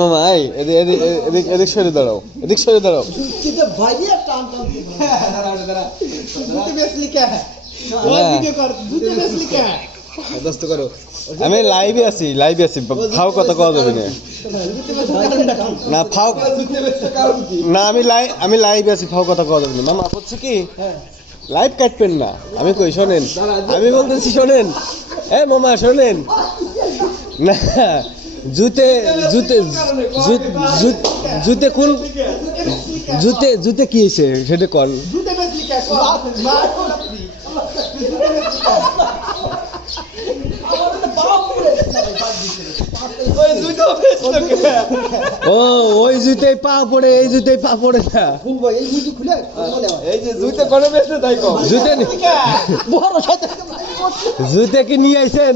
মামা আই এদিক সরে দাঁড়াও, এদিক সরে দাঁড়াও। আমি লাইভে আছি, ফাও কথা কওয়া যাবে না ফাও না, আমি লাইভে আছি, ফাও কথা কওয়া যাবে না। মামা করছে কি লাইভ কাটবেন না, আমি কই শোনেন, আমি বলতেছি শোনেন, মামা শোনেন না, জুতে কোন জুতে কি হয়েছে সেটা কন। ও ওই জুতে পা পড়ে, এই জুতে পা পড়ে না, এই যে জুতে করে বেশি তাই কম, জুতে কি নিয়ে আইছেন?